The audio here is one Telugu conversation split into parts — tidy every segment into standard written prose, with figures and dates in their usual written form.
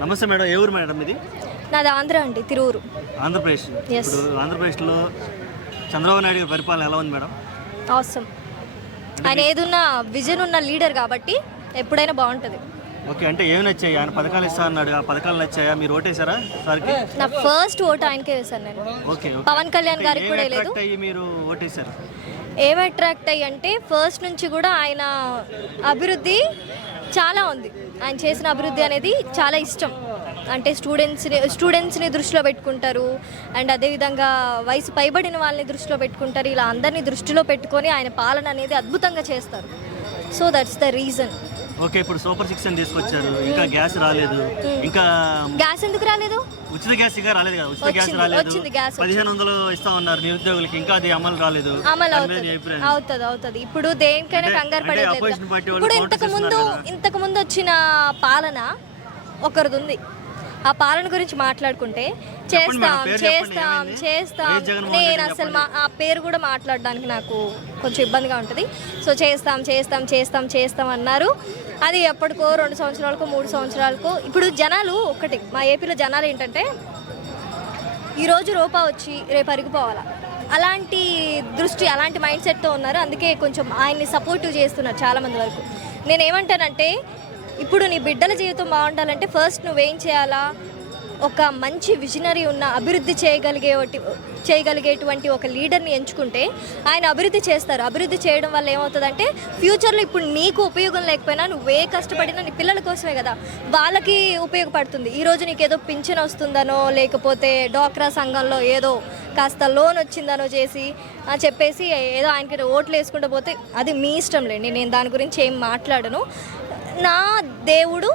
నమస్తే మేడం, ఏ ఊరు మేడం ఇది? నాది ఆంధ్ర అండి, తిరువురు. ఆంధ్రప్రదేశ్. ఇప్పుడు ఆంధ్రప్రదేశ్లో చంద్రబాబు నాయుడు గారి పరిపాలన ఎలా ఉంది మేడం? అవసరం. ఆయన ఏదున్న విజన్ ఉన్న లీడర్ కాబట్టి ఎప్పుడైనా బాగుంటుంది. ఓకే, అంటే ఏమి నచ్చాయి? ఆయన పథకాలు ఇస్తా అన్నాడు, ఆ పథకాలు నచ్చాయా? మీరు ఓటేసారా సార్కి? నా ఫస్ట్ ఓటు ఆయనకే వేశాను నేను. ఓకే, పవన్ కళ్యాణ్ గారికి కూడా లేదు. మీరు ఓటేశారు? ఏం అట్రాక్ట్ అయ్యి అంటే ఫస్ట్ నుంచి కూడా ఆయన అభివృద్ధి చాలా ఉంది. ఆయన చేసిన అభివృద్ధి అనేది చాలా ఇష్టం. అంటే స్టూడెంట్స్ని దృష్టిలో పెట్టుకుంటారు, అండ్ అదేవిధంగా వయసు పైబడిన వాళ్ళని దృష్టిలో పెట్టుకుంటారు. ఇలా అందరినీ దృష్టిలో పెట్టుకొని ఆయన పాలన అనేది అద్భుతంగా చేస్తారు. So that's the reason. Okay, ఇప్పుడు సూపర్ 6 అని తీసుకొచ్చారు, ఇంకా గ్యాస్ రాలేదు. ఇంకా గ్యాస్ ఎందుకు రాలేదు? ఉచిత గ్యాస్ ఇంకా రాలేదు కదా? ఉచిత గ్యాస్ రాలేదు. 1500 ఇస్తా ఉన్నారు నిరుద్యోగులకి, ఇంకా అది అమలు రాలేదు. అమలు అవుతుంది. ఇప్పుడు దేనికైనా కంగారు పడేది. ఇప్పుడు ఇంతకు ముందు వచ్చిన పాలన ఒకరిది ఉంది. ఆ పాలన గురించి మాట్లాడుకుంటే చేస్తాం. నేను అసలు ఆ పేరు కూడా మాట్లాడడానికి నాకు కొంచెం ఇబ్బందిగా ఉంటుంది. సో చేస్తాం అన్నారు. అది ఎప్పటికో 2 సంవత్సరాలకో 3 సంవత్సరాలకో. ఇప్పుడు జనాలు ఒకటి, మా ఏపీలో జనాలు ఏంటంటే ఈరోజు రూపా వచ్చి రేపు అరిగిపోవాలా, అలాంటి దృష్టి, అలాంటి మైండ్ సెట్తో ఉన్నారు. అందుకే కొంచెం ఆయన్ని సపోర్టివ్ చేస్తున్నారు చాలామంది వరకు. నేనేమంటానంటే ఇప్పుడు నీ బిడ్డల జీవితం బాగుండాలంటే ఫస్ట్ నువ్వేం చేయాలా, ఒక మంచి విజనరీ ఉన్న అభివృద్ధి చేయగలిగేటువంటి ఒక లీడర్ని ఎంచుకుంటే ఆయన అభివృద్ధి చేస్తారు. అభివృద్ధి చేయడం వల్ల ఏమవుతుందంటే ఫ్యూచర్లో ఇప్పుడు నీకు ఉపయోగం లేకపోయినా నువ్వే కష్టపడినా నీ పిల్లల కోసమే కదా, వాళ్ళకి ఉపయోగపడుతుంది. ఈరోజు నీకు ఏదో పింఛన్ వస్తుందనో, లేకపోతే డ్వాక్రా సంఘంలో ఏదో కాస్త లోన్ వచ్చిందనో చెప్పేసి ఏదో ఆయనకి ఓట్లు వేసుకుంటూ పోతే అది మీ ఇష్టం లేండి. నేను దాని గురించి ఏం మాట్లాడను. నా దేవుడు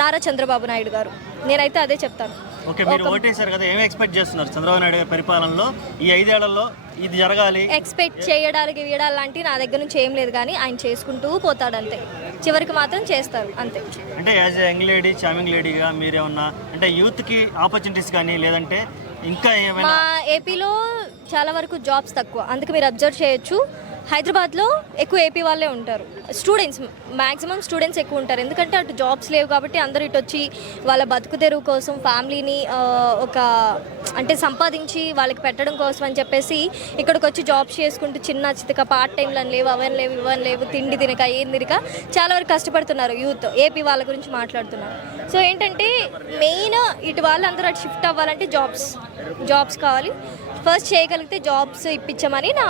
నారా చంద్రబాబు నాయుడు గారు, నేనైతే అదే చెప్తాను. ఓకే, మీరు ఓటేశారు కదా, ఏమి ఎక్స్పెక్ట్ చేస్తున్నారు చంద్రబాబు నాయుడు గారి పరిపాలనలో? ఈ 5 ఏళ్లలో ఇది జరగాలి ఎక్స్పెక్ట్ చేయడానికి వీడాలంటే నా దగ్గర నుంచి ఏం లేదు, కానీ ఆయన చేసుకుంటూ పోతాడు అంతే. చివరికి మాత్రం చేస్తారు అంతే. అంటే as a young lady, charming లేడీగా మీరేమన్నా అంటే యూత్కి ఆపర్చునిటీస్ కానీ లేదంటే ఇంకా ఏమైనా? మా ఏపీలో చాలా వరకు జాబ్స్ తక్కువ, అందుకే మీరు అబ్జర్వ్ చేయొచ్చు. హైదరాబాద్లో ఎక్కువ ఏపీ వాళ్ళే ఉంటారు. మ్యాక్సిమం స్టూడెంట్స్ ఎక్కువ ఉంటారు, ఎందుకంటే అటు జాబ్స్ లేవు కాబట్టి అందరూ ఇటు వచ్చి వాళ్ళ బతుకు తెరువు కోసం, ఫ్యామిలీని అంటే సంపాదించి వాళ్ళకి పెట్టడం కోసం అని చెప్పేసి ఇక్కడికి వచ్చి జాబ్స్ చేసుకుంటూ చిన్న చితక పార్ట్ టైంలు లేవు, ఇవన్నీ లేవు, తిండి తినక ఏం తినక చాలా వరకు కష్టపడుతున్నారు యూత్. ఏపీ వాళ్ళ గురించి మాట్లాడుతున్నారు. సో ఏంటంటే మెయిన్ ఇటు వాళ్ళందరూ అటు షిఫ్ట్ అవ్వాలంటే జాబ్స్ కావాలి. ఫస్ట్ చేయగలిగితే జాబ్స్ ఇప్పించమని నా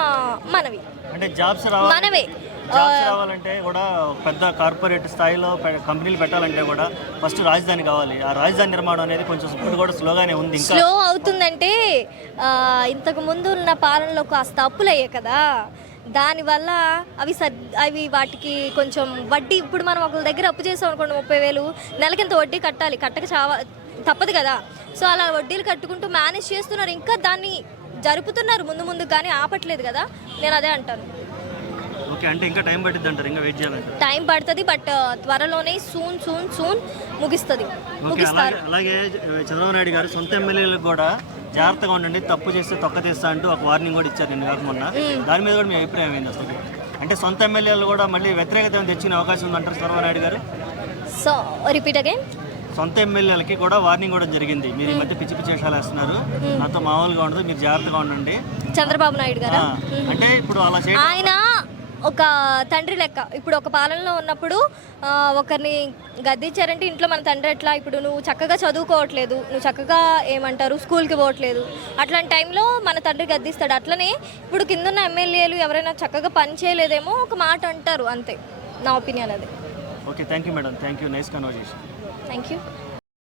మనవి. అంటే జాబ్స్ రావాలంటే కూడా పెద్ద కార్పొరేట్ స్థాయిలో కంపెనీలు పెట్టాలంటే కూడా ఫస్ట్ రాజధాని కావాలి. ఆ రాజధాని నిర్మాణం అనేది కొంచెం ఇప్పుడు కూడా స్లోగానే ఉంది. ఇంకా స్లో అవుతుందంటే ఇంతకు ముందు ఉన్న పాలనలో కాస్త అప్పులు అయ్యాయి కదా, దానివల్ల అవి వాటికి కొంచెం వడ్డీ. ఇప్పుడు మనం ఒకరి దగ్గర అప్పు చేసాం అనుకోండి 30,000, నెలకింత వడ్డీ కట్టాలి, తప్పదు కదా. సో అలా వడ్డీలు కట్టుకుంటూ మేనేజ్ చేస్తున్నారు, ఇంకా దాన్ని జరుపుతున్నారు ముందు కానీ ఆపట్లేదు కదా. నేను అదే అంటాను. ఓకే, అంటే ఇంకా టైం పడుతుంది అంటారు, ఇంకా వెయిట్ చేయాలంటారు? టైం పడుతుంది, బట్ త్వరలోనే సూన్ ముగిస్తారు. అలాగే చంద్రబాబు నాయుడు గారు సొంత ఎమ్మెల్యేలకు కూడా జాగ్రత్తగా ఉండండి, తప్పు చేస్తే తొక్క తీస్తా అంటూ ఒక వార్నింగ్ కూడా ఇచ్చారు నేను కాకముందు. దాని మీద కూడా మీ అభిప్రాయం ఏంది అసలు? అంటే సొంత ఎమ్మెల్యేలు కూడా మళ్ళీ వ్యతిరేకత తెచ్చుకునే అవకాశం ఉందంటారు చంద్రబాబు నాయుడు గారు? So repeat again. సొంత ఎమ్మెల్యేలకి కూడా వార్నింగ్ కూడా జరిగింది, మీరు ఈ మధ్య పిచ్చి వేషాలు వేస్తున్నారు, నాతో మామూలుగా ఉండదు, మీరు జాగ్రత్తగా ఉండండి. చంద్రబాబు నాయుడు గారు అంటే ఇప్పుడు అలా ఆయన ఒక తండ్రి లెక్క. ఇప్పుడు ఒక పాలనలో ఉన్నప్పుడు ఒకరిని గద్దించారంటే ఇంట్లో మన తండ్రి ఎట్లా, ఇప్పుడు నువ్వు చక్కగా చదువుకోవట్లేదు, నువ్వు చక్కగా స్కూల్కి పోవట్లేదు, అట్లాంటి టైంలో మన తండ్రి గద్దిస్తాడు. అట్లనే ఇప్పుడు కిందన్న ఎమ్మెల్యేలు ఎవరైనా చక్కగా పని చేయలేదేమో ఒక మాట అంటారు, అంతే. నా ఒపీనియన్ అది. Okay, thank you madam, thank you, nice conversation. Thank you.